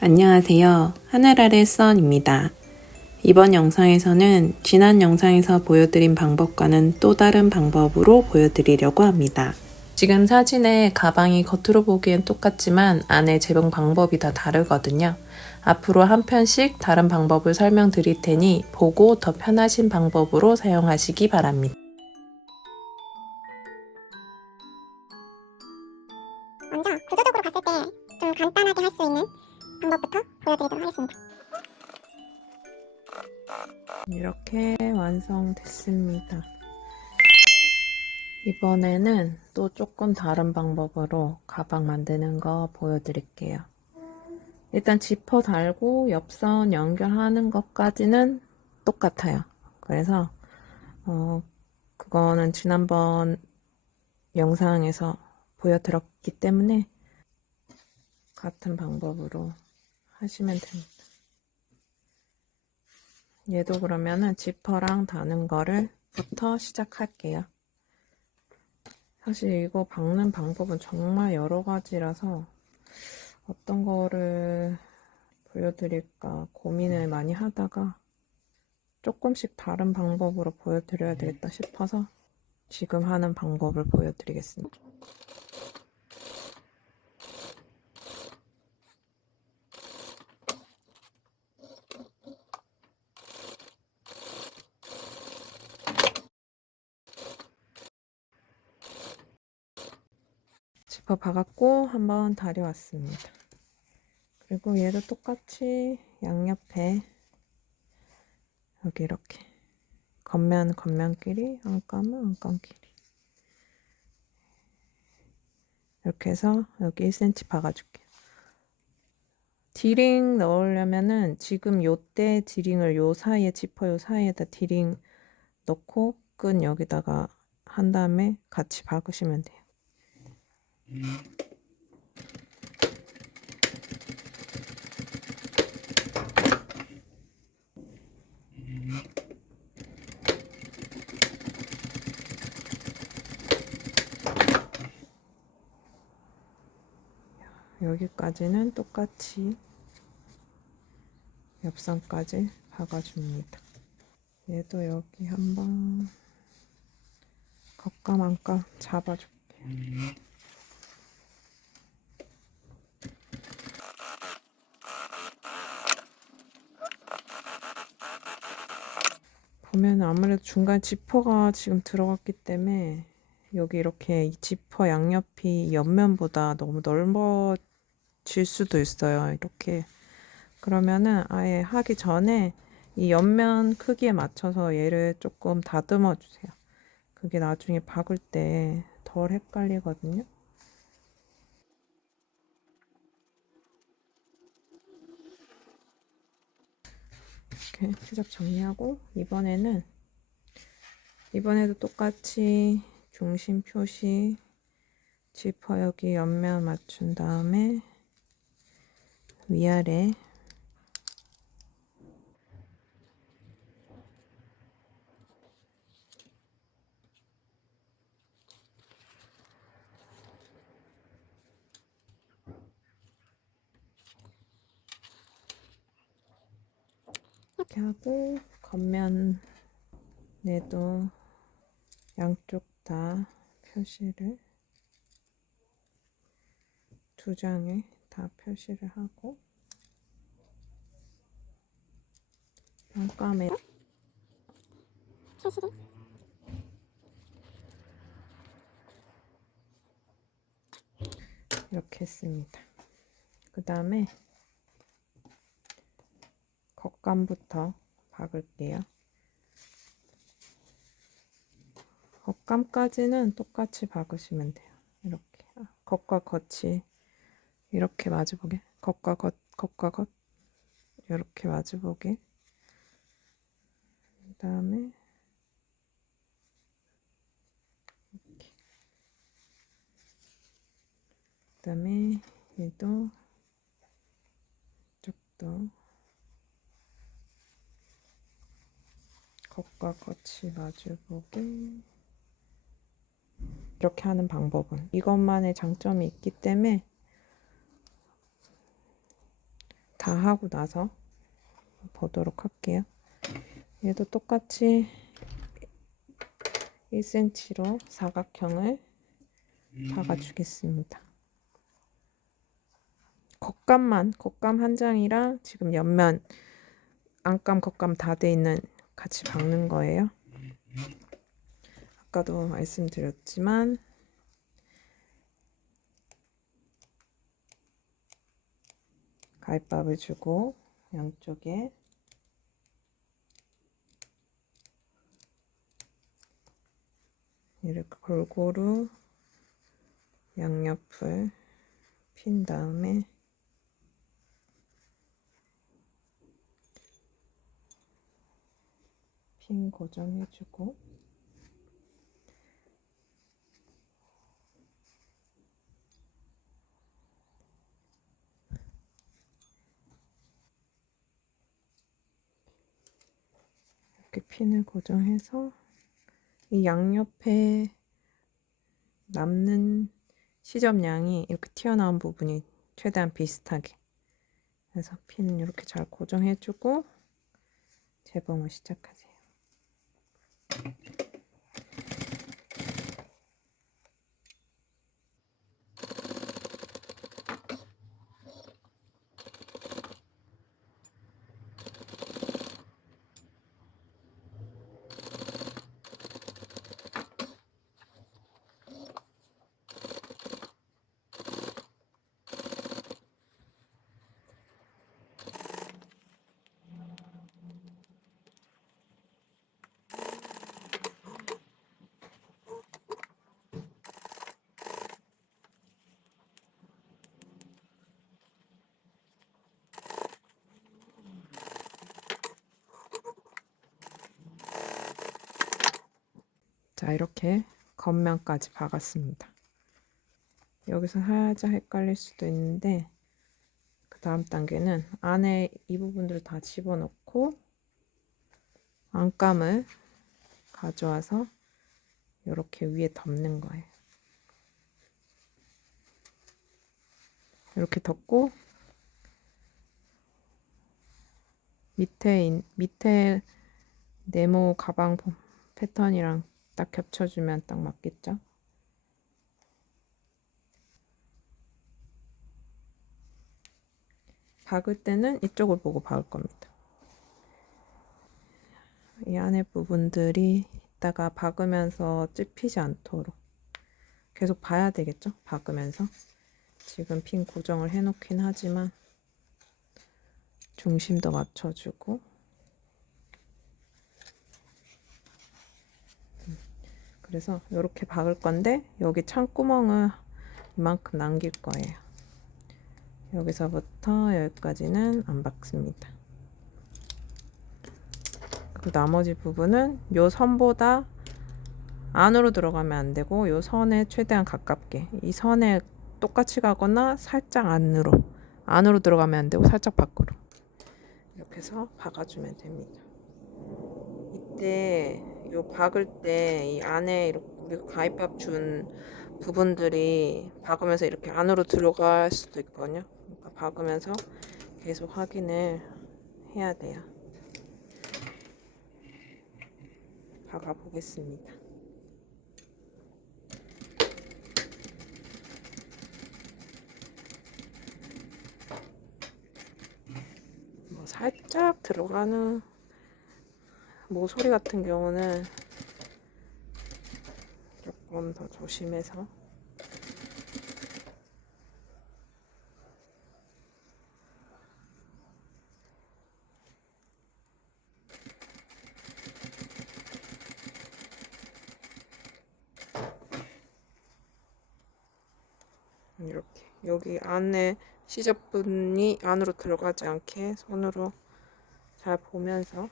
안녕하세요. 하늘 아래 선입니다. 이번 영상에서는 지난 영상에서 보여드린 방법과는 또 다른 방법으로 보여드리려고 합니다. 지금 사진에 가방이 겉으로 보기엔 똑같지만 안에 재봉 방법이 다 다르거든요. 앞으로 한 편씩 다른 방법을 설명드릴 테니 보고 더 편하신 방법으로 사용하시기 바랍니다. 먼저 구조적으로 봤을 때 좀 간단하게 할 수 있는 방법부터 보여드리도록 하겠습니다. 이렇게 완성됐습니다. 이번에는 또 조금 다른 방법으로 가방 만드는 거 보여드릴게요. 일단 지퍼 달고 옆선 연결하는 것까지는 똑같아요. 그래서 그거는 지난번 영상에서 보여드렸기 때문에 같은 방법으로 하시면 됩니다. 얘도 그러면은 지퍼랑 다는 거를 부터 시작할게요. 사실 이거 박는 방법은 정말 여러 가지라서 어떤 거를 보여드릴까 고민을 많이 하다가 조금씩 다른 방법으로 보여드려야 되겠다 싶어서 지금 하는 방법을 보여드리겠습니다. 지퍼 박았고 한번 다려왔습니다. 그리고 얘도 똑같이 양옆에 여기 이렇게 겉면끼리 안감은 안감끼리 이렇게 해서 여기 1cm 박아줄게요. 디링 넣으려면은 지금 요때 디링을 요 사이에 지퍼 요 사이에다 디링 넣고 끈 여기다가 한 다음에 같이 박으시면 돼요. 여기까지는 똑같이 옆선까지 박아줍니다. 얘도 여기 한번 겉감 안감 잡아줄게요. 보면 아무래도 중간 지퍼가 지금 들어갔기 때문에 여기 이렇게 이 지퍼 양옆이 옆면보다 너무 넓어질 수도 있어요. 이렇게 그러면은 아예 하기 전에 이 옆면 크기에 맞춰서 얘를 조금 다듬어 주세요. 그게 나중에 박을 때 덜 헷갈리거든요. 이렇게 수작 정리하고 이번에도 똑같이 중심 표시 지퍼 여기 옆면 맞춘 다음에 위아래 이렇게 하고 겉면에도 양쪽 다 표시를 두 장에 다 표시를 하고 안감에 표시를 이렇게 했습니다. 그 다음에 겉감부터 박을게요. 겉감까지는 똑같이 박으시면 돼요. 이렇게 겉과 겉이 이렇게 마주보게 겉과 겉 이렇게 마주보게 그 다음에 이렇게 그 다음에 얘도 이쪽도 겉과 겉이 마주보게 이렇게 하는 방법은 이것만의 장점이 있기 때문에 다 하고 나서 보도록 할게요. 얘도 똑같이 1cm로 사각형을 박아주겠습니다. 겉감 한 장이랑 지금 옆면 안감 겉감 다 돼 있는 같이 박는 거예요. 아까도 말씀드렸지만 가위밥을 주고 양쪽에 이렇게 골고루 양옆을 핀 다음에 핀 고정해주고 이렇게 핀을 고정해서 이 양옆에 남는 시접량이 이렇게 튀어나온 부분이 최대한 비슷하게 그래서 핀 이렇게 잘 고정해주고 재봉을 시작하세요. 자, 이렇게 겉면까지 박았습니다. 여기서 살짝 헷갈릴 수도 있는데 그 다음 단계는 안에 이 부분들 다 집어넣고 안감을 가져와서 이렇게 위에 덮는 거예요. 이렇게 덮고 밑에 네모 가방 패턴이랑 딱 겹쳐주면 딱 맞겠죠? 박을 때는 이쪽을 보고 박을 겁니다. 이 안에 부분들이 이따가 박으면서 찝히지 않도록 계속 봐야 되겠죠? 박으면서. 지금 핀 고정을 해놓긴 하지만 중심도 맞춰주고 그래서 이렇게 박을 건데 여기 창구멍을 이만큼 남길 거예요. 여기서부터 여기까지는 안 박습니다. 그리고 나머지 부분은 요 선보다 안으로 들어가면 안 되고 요 선에 최대한 가깝게 이 선에 똑같이 가거나 살짝 안으로 들어가면 안 되고 살짝 밖으로 이렇게 해서 박아주면 됩니다. 이때 요 박을 때 이 안에 이렇게 우리가 가위밥 준 부분들이 박으면서 이렇게 안으로 들어갈 수도 있거든요. 그러니까 박으면서 계속 확인을 해야 돼요. 박아 보겠습니다. 뭐 살짝 들어가는 모서리 같은 경우는 조금 더 조심해서 이렇게 여기 안에 시접분이 안으로 들어가지 않게 손으로 잘 보면서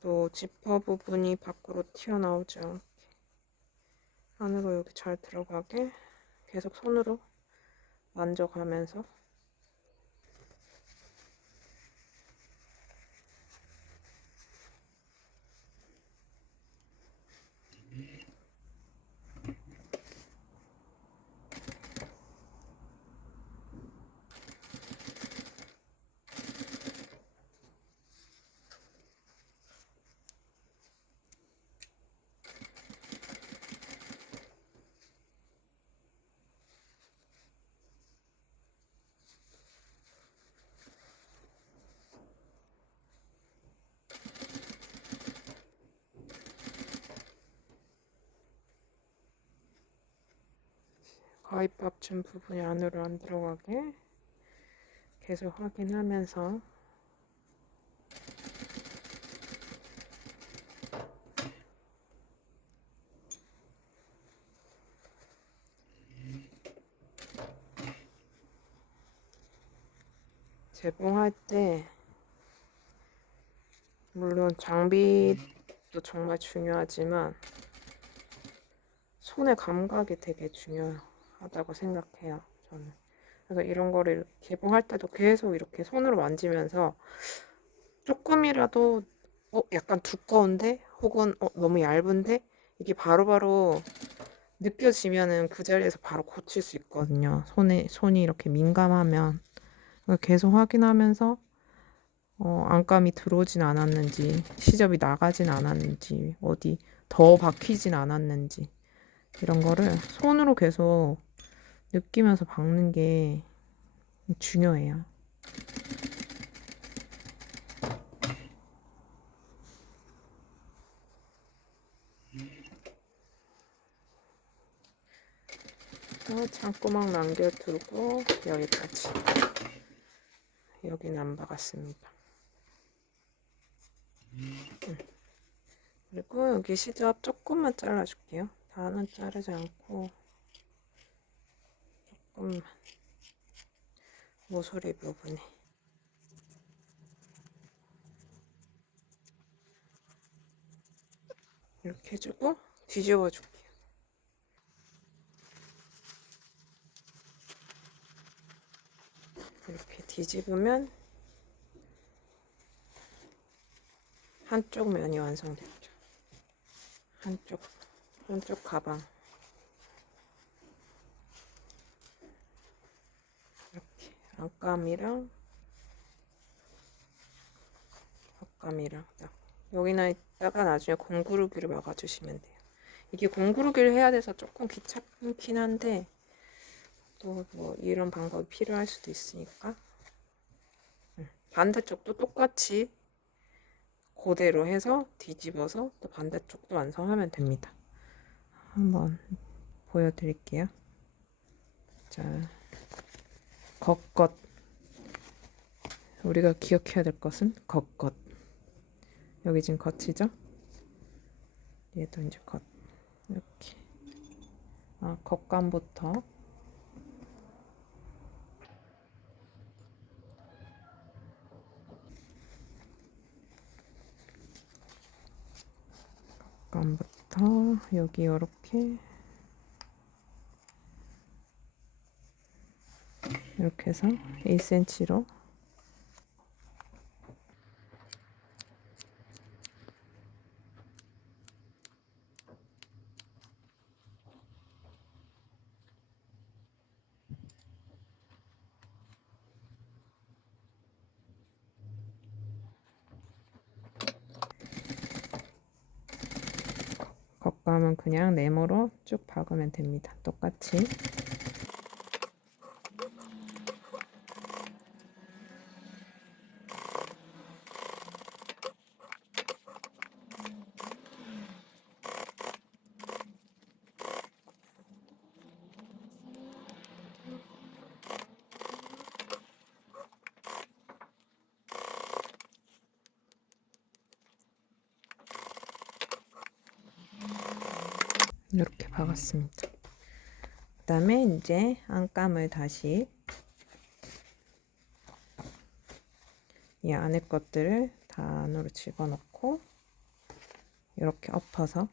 또 지퍼 부분이 밖으로 튀어나오지 않게 안으로 여기 잘 들어가게 계속 손으로 만져가면서 가위 값진 부분이 안으로 안 들어가게 계속 확인하면서 재봉할 때 물론 장비도 정말 중요하지만 손의 감각이 되게 중요하다고 생각해요, 저는. 그래서 이런 거를 개봉할 때도 계속 이렇게 손으로 만지면서 조금이라도 약간 두꺼운데 혹은 너무 얇은데 이게 바로바로 느껴지면은 그 자리에서 바로 고칠 수 있거든요. 손이 이렇게 민감하면 계속 확인하면서 안감이 들어오진 않았는지, 시접이 나가진 않았는지, 어디 더 박히진 않았는지 이런 거를 손으로 계속 느끼면서 박는 게 중요해요. 창구멍 남겨두고 여기까지. 여기는 안 박았습니다. 그리고 여기 시접 조금만 잘라줄게요. 다는 자르지 않고 조금만 모서리 부분에 이렇게 해주고 뒤집어 줄게요. 이렇게 뒤집으면 한쪽 면이 완성됐죠. 한쪽 가방. 이렇게 안감이랑 겉감이랑 딱 여기는 이따가 나중에 공구르기를 막아주시면 돼요. 이게 공구르기를 해야 돼서 조금 귀찮긴 한데 또 뭐 이런 방법이 필요할 수도 있으니까 반대쪽도 똑같이 그대로 해서 뒤집어서 또 반대쪽도 완성하면 됩니다. 한번 보여드릴게요. 자, 겉겉. 우리가 기억해야 될 것은 겉겉. 여기 지금 겉이죠? 얘도 이제 겉. 이렇게. 겉감부터. 겉감부터 여기 이렇게 해서 1cm로 겉감은 그냥 네모로 쭉 박으면 됩니다. 똑같이. 이렇게 박았습니다. 그 다음에 이제 안감을 다시 이 안에 것들을 다 안으로 집어넣고 이렇게 엎어서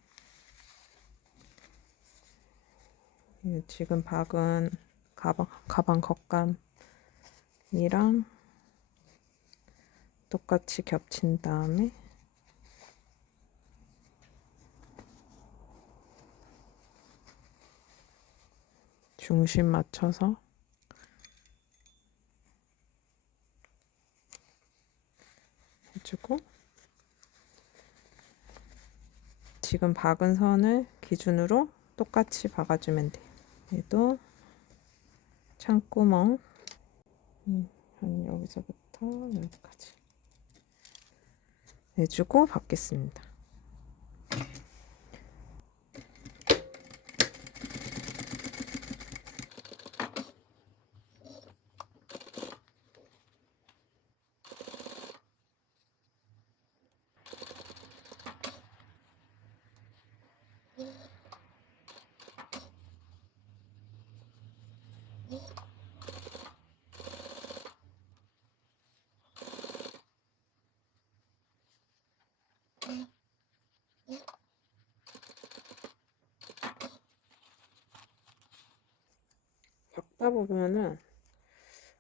지금 박은 가방 겉감이랑 똑같이 겹친 다음에 중심 맞춰서 해주고 지금 박은 선을 기준으로 똑같이 박아주면 돼요. 얘도 창구멍 한 여기서부터 여기까지 해주고 박겠습니다. 하다 보면은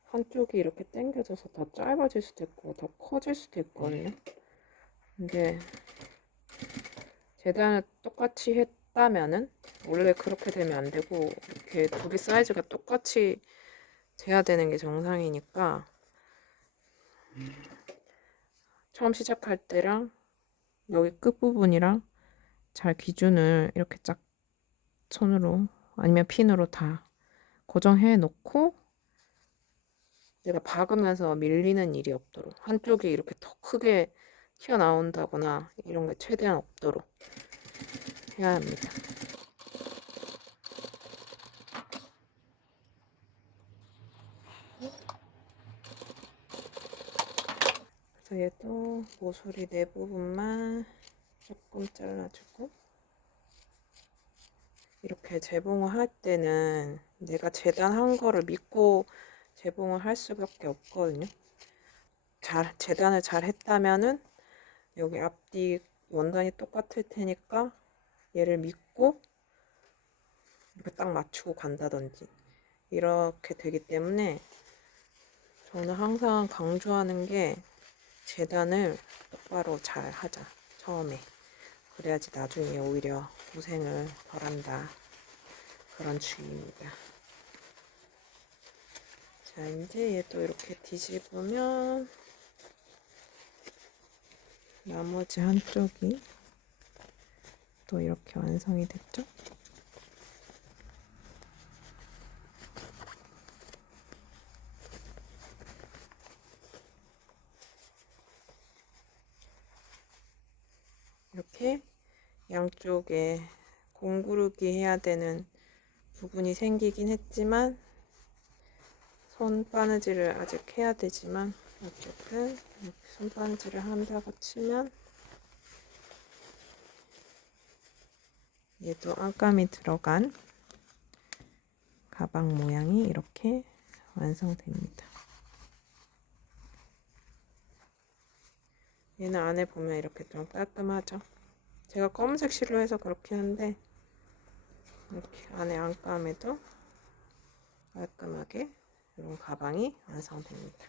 한쪽이 이렇게 당겨져서 더 짧아질 수도 있고 더 커질 수도 있거든요. 근데 재단을 똑같이 했다면은 원래 그렇게 되면 안 되고 이렇게 두 개 사이즈가 똑같이 돼야 되는 게 정상이니까 처음 시작할 때랑 여기 끝부분이랑 잘 기준을 이렇게 짝 손으로 아니면 핀으로 다 고정해 놓고 내가 박으면서 밀리는 일이 없도록 한쪽이 이렇게 더 크게 튀어나온다거나 이런 게 최대한 없도록 해야 합니다. 그래서 얘도 모서리 네 부분만 조금 잘라주고 이렇게 재봉을 할 때는 내가 재단한 거를 믿고 재봉을 할 수밖에 없거든요. 재단을 잘 했다면은 여기 앞뒤 원단이 똑같을 테니까 얘를 믿고 이렇게 딱 맞추고 간다든지 이렇게 되기 때문에 저는 항상 강조하는 게 재단을 똑바로 잘 하자 처음에. 그래야지 나중에 오히려 고생을 덜한다. 그런 주의입니다. 자, 이제 얘도 이렇게 뒤집으면 나머지 한쪽이 또 이렇게 완성이 됐죠? 이렇게 양쪽에 공구르기 해야 되는 부분이 생기긴 했지만 손바느질을 아직 해야 되지만 어쨌든 이렇게 손바느질을 한다고 치면 얘도 안감이 들어간 가방 모양이 이렇게 완성됩니다. 얘는 안에 보면 이렇게 좀 깔끔하죠. 제가 검은색 실로 해서 그렇게 하는데 이렇게 안에 안감에도 깔끔하게 이런 가방이 완성됩니다.